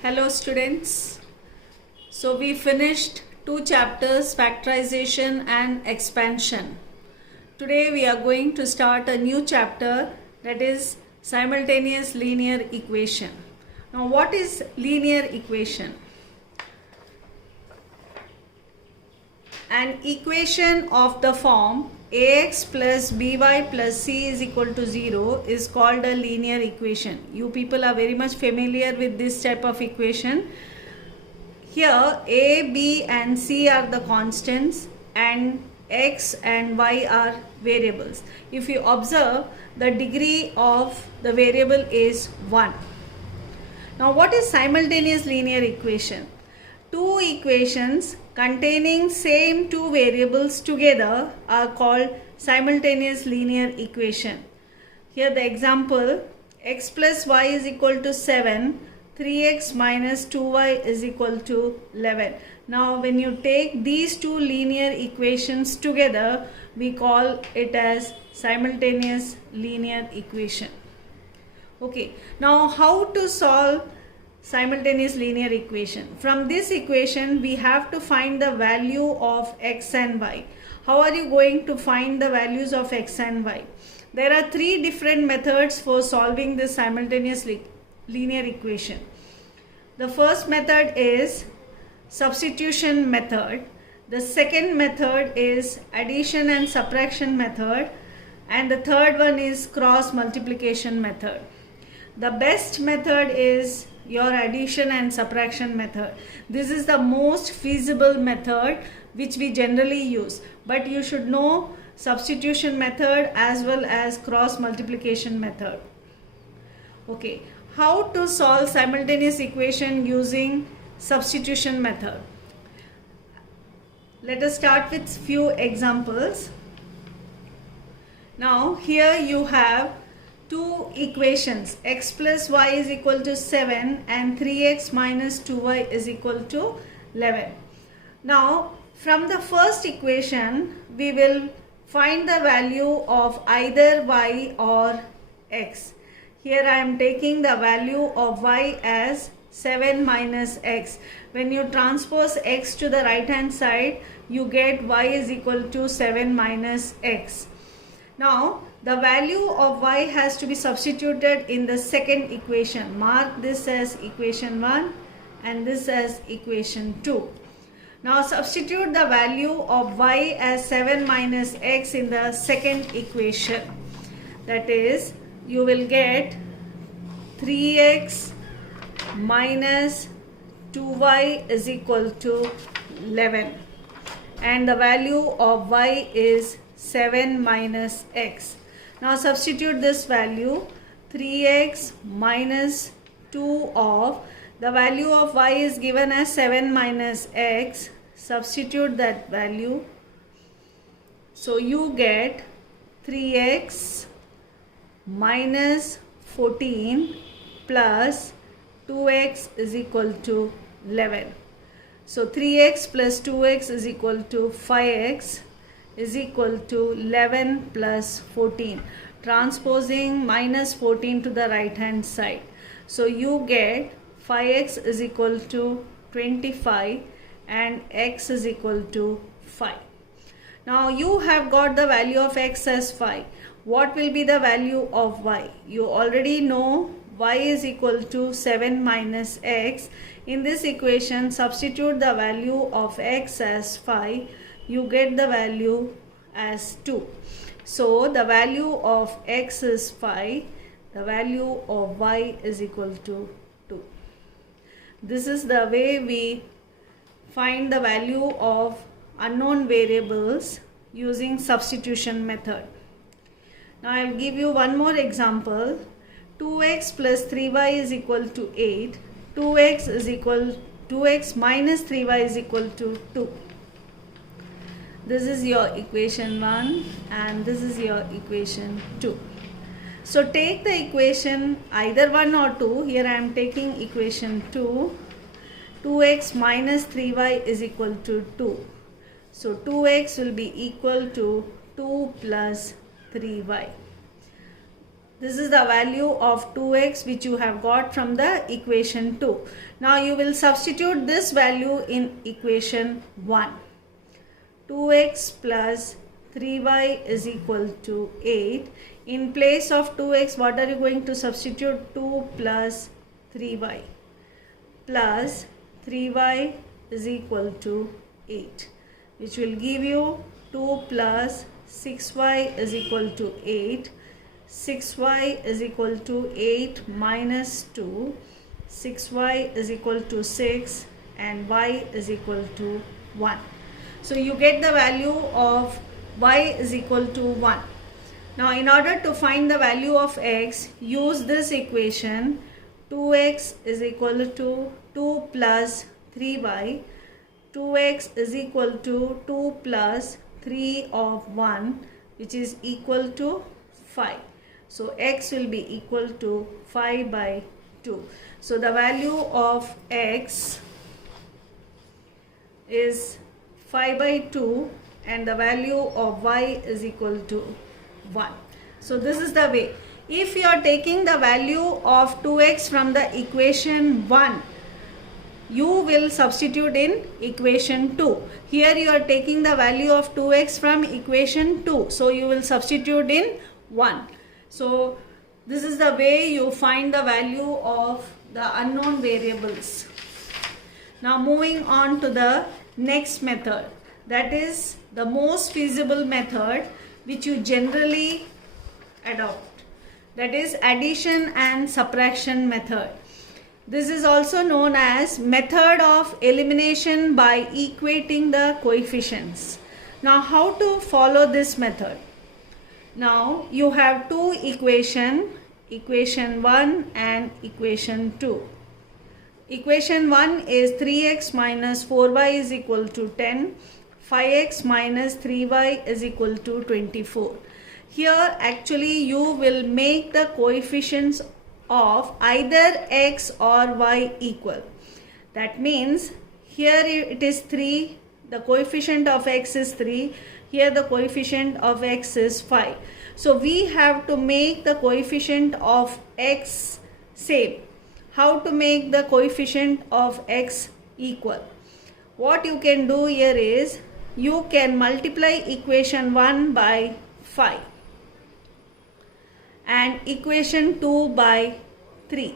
Hello students. So we finished two chapters, factorization and expansion. Today we are going to start a new chapter, that is simultaneous linear equation. Now what is linear equation? An equation of the form ax plus by plus c is equal to 0 is called a linear equation. You people are very much familiar with this type of equation. Here a, b and c are the constants and x and y are variables. If you observe, the degree of the variable is 1. Now what is simultaneous linear equation? Two equations containing same two variables together are called simultaneous linear equation. Here the example, x plus y is equal to 7, 3x minus 2y is equal to 11. Now when you take these two linear equations together, we call it as simultaneous linear equation. Okay, now how to solve simultaneous linear equation? From this equation we have to find the value of x and y. How are you going to find the values of x and y? There are three different methods for solving this simultaneous linear equation. The first method is substitution method. The second method is addition and subtraction method, and the third one is cross multiplication method. The best method is your addition and subtraction method. This is the most feasible method which we generally use, but you should know substitution method as well as cross multiplication method. Okay, how to solve simultaneous equation using substitution method? Let us start with few examples. Now here you have two equations, x plus y is equal to 7 and 3x minus 2y is equal to 11. Now from the first equation we will find the value of either y or x. Here I am taking the value of y as 7 minus x. When you transpose x to the right hand side, you get y is equal to 7 minus x. Now the value of y has to be substituted in the second equation. Mark this as equation 1 and this as equation 2. Now substitute the value of y as 7 minus x in the second equation. That is, you will get 3x minus 2y is equal to 11. And the value of y is 7 minus x. Now substitute this value, 3x minus 2 of, the value of y is given as 7 minus x, substitute that value. So you get 3x minus 14 plus 2x is equal to 11. So 3x plus 2x is equal to 5x is equal to 11 plus 14. Transposing minus 14 to the right hand side. So you get 5x is equal to 25 and x is equal to 5. Now you have got the value of x as 5. What will be the value of y? You already know y is equal to 7 minus x. In this equation, substitute the value of x as 5. You get the value as 2. So the value of x is 5. The value of y is equal to 2. This is the way we find the value of unknown variables using substitution method. Now I will give you one more example. 2x plus 3y is equal to 8. 2x minus 3y is equal to 2. This is your equation 1 and this is your equation 2. So take the equation either 1 or 2. Here I am taking equation 2. 2x minus 3y is equal to 2. So 2x will be equal to 2 plus 3y. This is the value of 2x which you have got from the equation 2. Now you will substitute this value in equation 1. 2x plus 3y is equal to 8. In place of 2x, what are you going to substitute? 2 plus 3y plus 3y is equal to 8, which will give you 2 plus 6y is equal to 8. 6y is equal to 8 minus 2. 6y is equal to 6 and y is equal to 1. So you get the value of y is equal to 1. Now in order to find the value of x, use this equation. 2x is equal to 2 plus 3y. 2x is equal to 2 plus 3 of 1, which is equal to 5. So x will be equal to 5 by 2. So the value of x is 5 by 2 and the value of y is equal to 1. So this is the way. If you are taking the value of 2x from the equation 1, you will substitute in equation 2. Here you are taking the value of 2x from equation 2. So you will substitute in 1. So this is the way you find the value of the unknown variables. Now moving on to the next method. That is the most feasible method which you generally adopt. That is addition and subtraction method. This is also known as method of elimination by equating the coefficients. Now how to follow this method? Now you have two equation 1 and equation 2. Equation 1 is 3x minus 4y is equal to 10. 5x minus 3y is equal to 24. Here actually you will make the coefficients of either x or y equal. That means here it is 3, the coefficient of x is 3, here the coefficient of x is 5. So we have to make the coefficient of x same. How to make the coefficient of x equal? What you can do here is, you can multiply equation 1 by 5 and equation 2 by 3.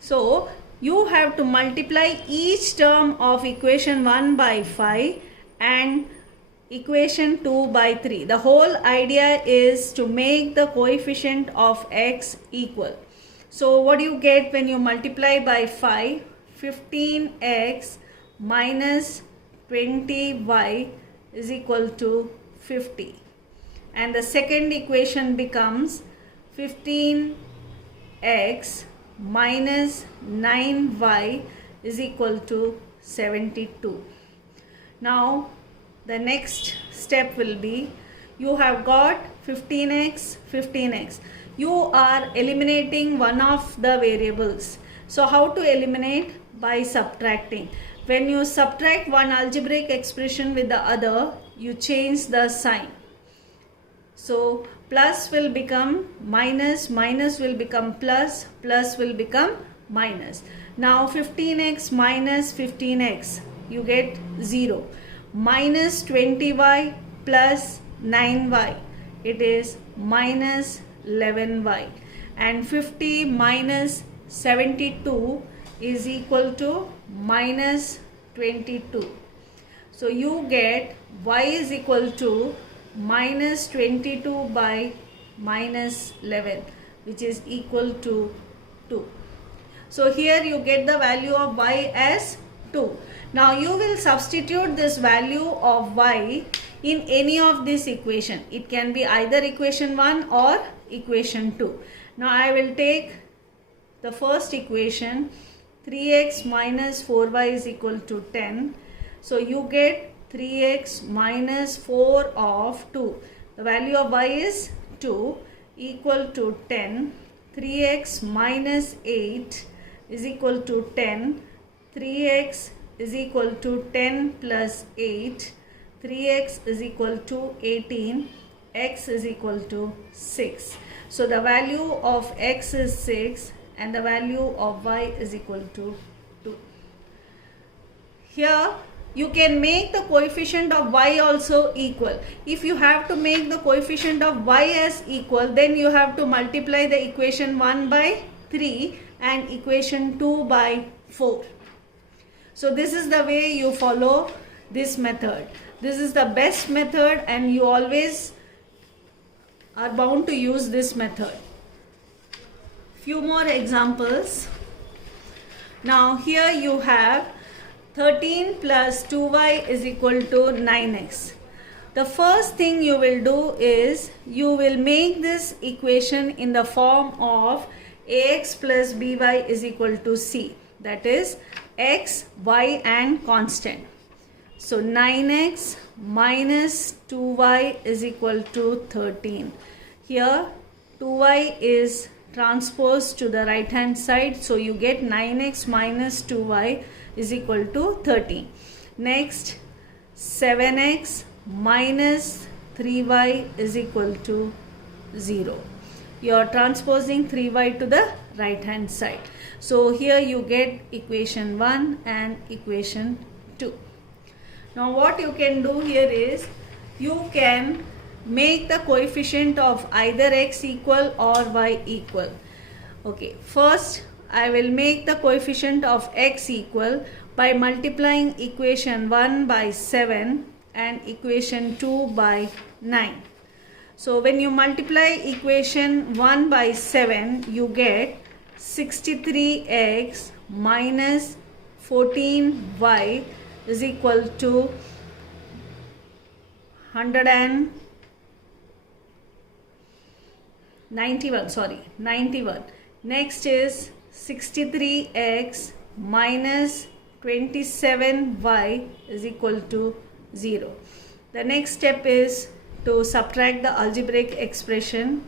So you have to multiply each term of equation 1 by 5 and equation 2 by 3. The whole idea is to make the coefficient of x equal. So what do you get when you multiply by 5? 15x minus 20y is equal to 50. And the second equation becomes 15x minus 9y is equal to 72. Now the next step will be, you have got 15x. You are eliminating one of the variables. So how to eliminate? By subtracting. When you subtract one algebraic expression with the other, you change the sign. So plus will become minus, minus will become plus, plus will become minus. Now 15x minus 15x, you get 0. Minus 20y plus 9y, it is minus 11y. And 50 minus 72 is equal to minus 22. So you get y is equal to minus 22 by minus 11, which is equal to 2. So here you get the value of y as 2. Now you will substitute this value of y in any of this equation. It can be either equation 1 or equation 2. Now I will take the first equation, 3x minus 4y is equal to 10. So you get 3x minus 4 of 2. The value of y is 2 equal to 10. 3x minus 8 is equal to 10. 3x is equal to 10 plus 8. 3x is equal to 18. x is equal to 6. So the value of x is 6 and the value of y is equal to 2. Here you can make the coefficient of y also equal. If you have to make the coefficient of y as equal, then you have to multiply the equation 1 by 3 and equation 2 by 4. So this is the way you follow this method. This is the best method and you always are bound to use this method. Few more examples. Now here you have 13 plus 2y is equal to 9x. The first thing you will do is you will make this equation in the form of ax plus by is equal to c. That is x, y and constant. So 9x minus 2y is equal to 13. Here 2y is transposed to the right hand side. So you get 9x minus 2y is equal to 13. Next 7x minus 3y is equal to 0. You are transposing 3y to the right hand side. So here you get equation 1 and equation 2. Now what you can do here is you can make the coefficient of either x equal or y equal. Okay, first I will make the coefficient of x equal by multiplying equation 1 by 7 and equation 2 by 9. So when you multiply equation 1 by 7, you get 63x minus 14y is equal to 91. Next is 63x minus 27y is equal to 0. The next step is to subtract the algebraic expression.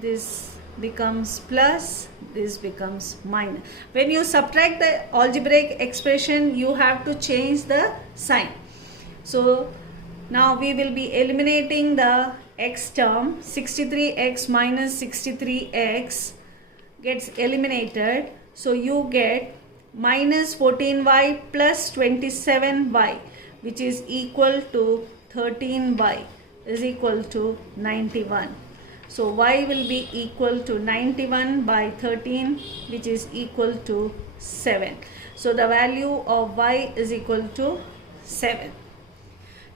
This becomes plus, this becomes minus. When you subtract the algebraic expression, you have to change the sign. So now we will be eliminating the x term. 63x minus 63x gets eliminated. So you get minus 14y plus 27y, which is equal to 13y is equal to 91. So y will be equal to 91 by 13, which is equal to 7. So the value of y is equal to 7.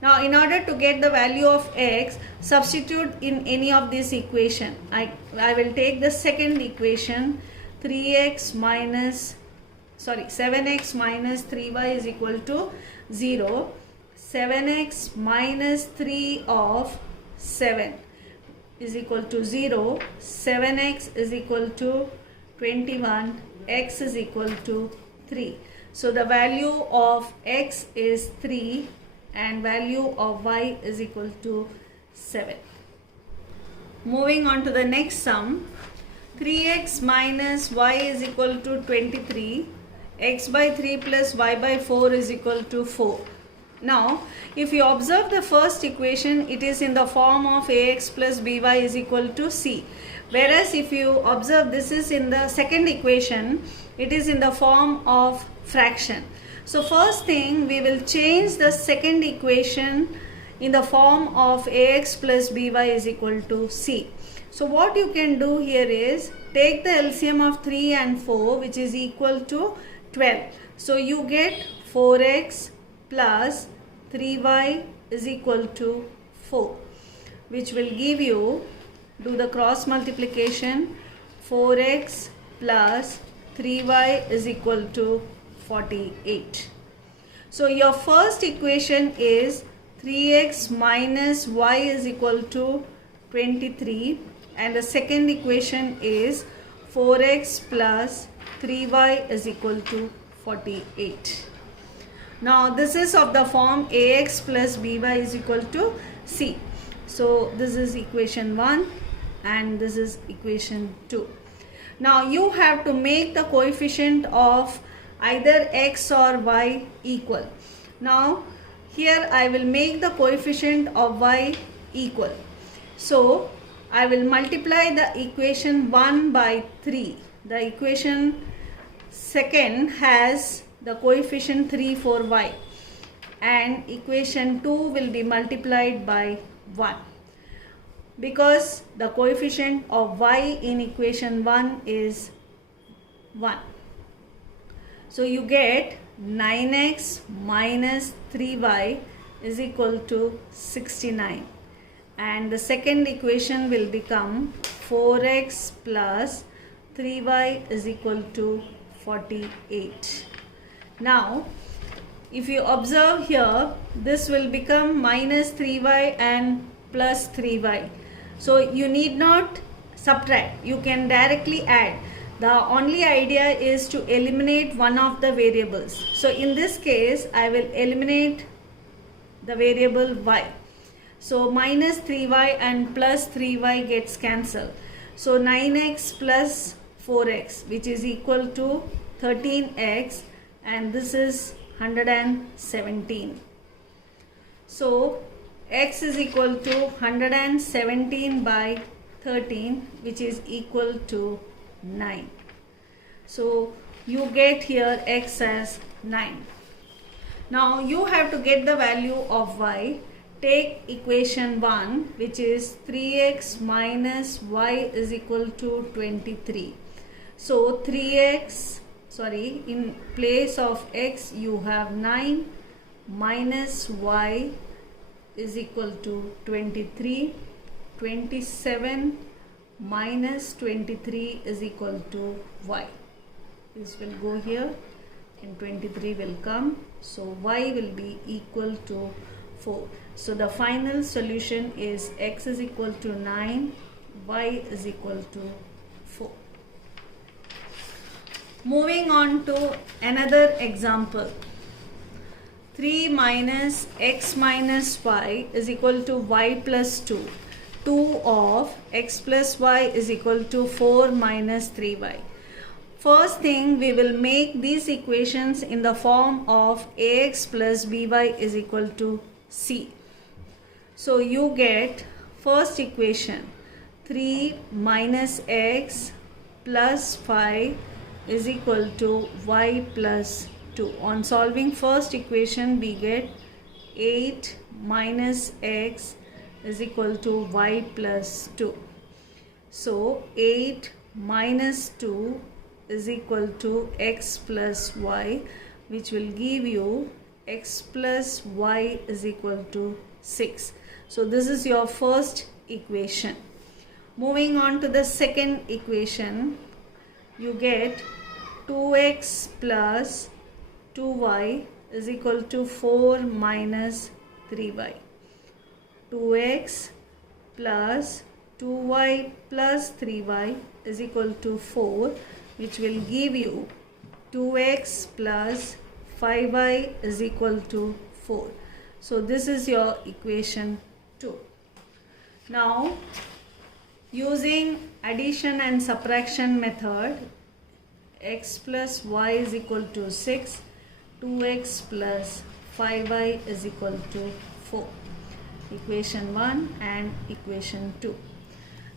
Now in order to get the value of x, substitute in any of this equation. I will take the second equation, 7x minus 3y is equal to 0. 7x minus 3 of 7 is equal to 0. 7x is equal to 21. X is equal to 3. So the value of x is 3 and value of y is equal to 7. Moving on to the next sum. 3x minus y is equal to 23. X by 3 plus y by 4 is equal to 4. Now, if you observe the first equation, it is in the form of ax plus by is equal to c. Whereas if you observe this is in the second equation, it is in the form of fraction. So first thing, we will change the second equation in the form of ax plus by is equal to c. So what you can do here is take the LCM of 3 and 4, which is equal to 12. So you get 4x plus 3y is equal to 4, which will give you, do the cross multiplication, 4x plus 3y is equal to 48. So your first equation is 3x minus y is equal to 23 and the second equation is 4x plus 3y is equal to 48. Now this is of the form ax plus by is equal to c. So this is equation 1 and this is equation 2. Now you have to make the coefficient of either x or y equal. Now here I will make the coefficient of y equal. So I will multiply the equation 1 by 3. The equation second has the coefficient 3 for y, and equation 2 will be multiplied by 1, because the coefficient of y in equation 1 is 1. So you get 9x minus 3y is equal to 69, and the second equation will become 4x plus 3y is equal to 48. Now if you observe here, this will become minus 3y and plus 3y. So you need not subtract, you can directly add. The only idea is to eliminate one of the variables. So in this case, I will eliminate the variable y. So minus 3y and plus 3y gets cancelled. So 9x plus 4x, which is equal to 13x, and this is 117. So x is equal to 117 by 13, which is equal to 9. So you get here x as 9. Now you have to get the value of y. Take equation 1, which is 3x minus y is equal to 23. So 3x, in place of x you have 9 minus y is equal to 23. 27 minus 23 is equal to y. This will go here and 23 will come. So y will be equal to 4. So the final solution is x is equal to 9, y is equal to 4. Moving on to another example. 3 minus x minus y is equal to y plus 2. 2 of x plus y is equal to 4 minus 3y. First thing, we will make these equations in the form of ax plus by is equal to c. So you get first equation 3 minus x plus 5 is equal to y plus 2. On solving first equation, we get 8 minus x is equal to y plus 2. So 8 minus 2 is equal to x plus y, which will give you x plus y is equal to 6. So this is your first equation. Moving on to the second equation, you get 2x plus 2y is equal to 4 minus 3y. 2x plus 2y plus 3y is equal to 4, which will give you 2x plus 5y is equal to 4. So this is your equation 2. Now using addition and subtraction method, x plus y is equal to 6, 2x plus 5y is equal to 4. Equation 1 and equation 2.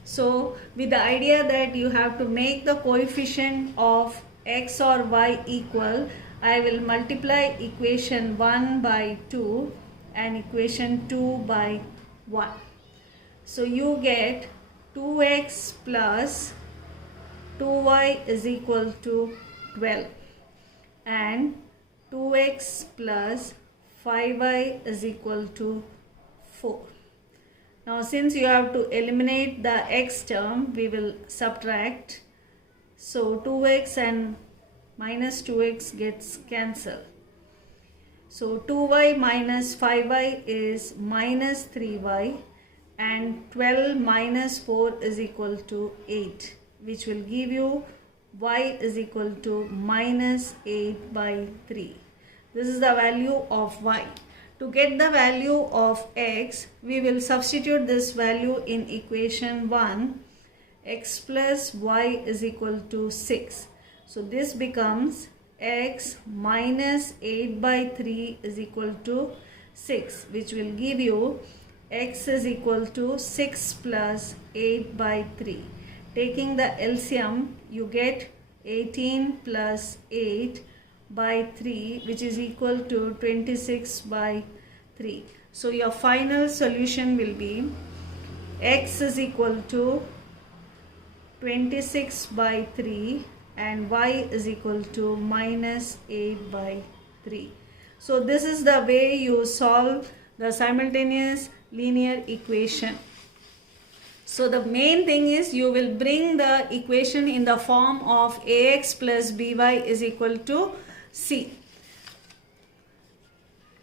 So with the idea that you have to make the coefficient of x or y equal, I will multiply equation 1 by 2 and equation 2 by 1. So you get 2x plus 2y is equal to 12 and 2x plus 5y is equal to 4. Now since you have to eliminate the x term, we will subtract. So 2x and minus 2x gets cancelled. So 2y minus 5y is minus 3y, and 12 minus 4 is equal to 8, which will give you y is equal to minus 8 by 3. This is the value of y. To get the value of x, we will substitute this value in equation 1. X plus y is equal to 6. So this becomes x minus 8 by 3 is equal to 6, which will give you x is equal to 6 plus 8 by 3. Taking the LCM, you get 18 plus 8 by 3, which is equal to 26 by 3. So your final solution will be x is equal to 26 by 3 and y is equal to minus 8 by 3. So this is the way you solve the simultaneous linear equation. So the main thing is you will bring the equation in the form of ax plus by is equal to c.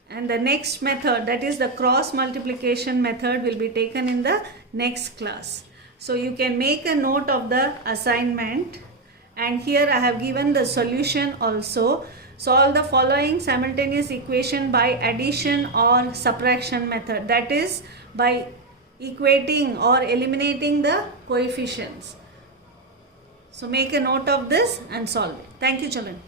And the next method, that is the cross multiplication method, will be taken in the next class. So you can make a note of the assignment, and here I have given the solution also. Solve the following simultaneous equation by addition or subtraction method, that is by equating or eliminating the coefficients. So make a note of this and solve it. Thank you, children.